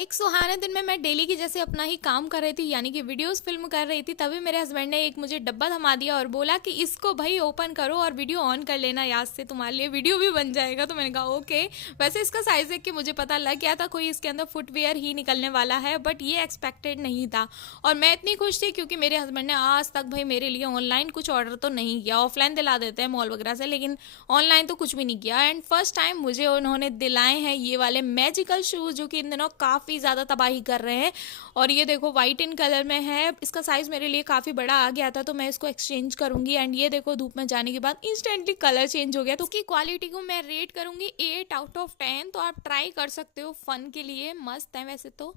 एक सुहाने दिन में मैं डेली की जैसे अपना ही काम कर रही थी, यानी कि वीडियोस फिल्म कर रही थी। तभी मेरे हस्बैंड ने एक मुझे डब्बा थमा दिया और बोला कि इसको भाई ओपन करो और वीडियो ऑन कर लेना, याद से तुम्हारे लिए वीडियो भी बन जाएगा। तो मैंने कहा ओके। वैसे इसका साइज देख के मुझे पता लग गया था कोई इसके अंदर फुटवेयर ही निकलने वाला है, बट ये एक्सपेक्टेड नहीं था। और मैं इतनी खुश थी क्योंकि मेरे हस्बैंड ने आज तक भाई मेरे लिए ऑनलाइन कुछ ऑर्डर तो नहीं किया। ऑफलाइन दिला देते हैं मॉल वगैरह से, लेकिन ऑनलाइन तो कुछ भी नहीं किया। एंड फर्स्ट टाइम मुझे उन्होंने दिलाए हैं ये वाले मैजिकल शूज, जो कि इन दिनों काफ़ी ज़्यादा तबाही कर रहे हैं। और ये देखो वाइट इन कलर में है। इसका साइज़ मेरे लिए काफ़ी बड़ा आ गया था, तो मैं इसको एक्सचेंज करूंगी। एंड ये देखो धूप में जाने के बाद इंस्टेंटली कलर चेंज हो गया। तो उसकी क्वालिटी को मैं रेट करूंगी 8 आउट ऑफ 10। तो आप ट्राई कर सकते हो, फन के लिए मस्त है वैसे तो।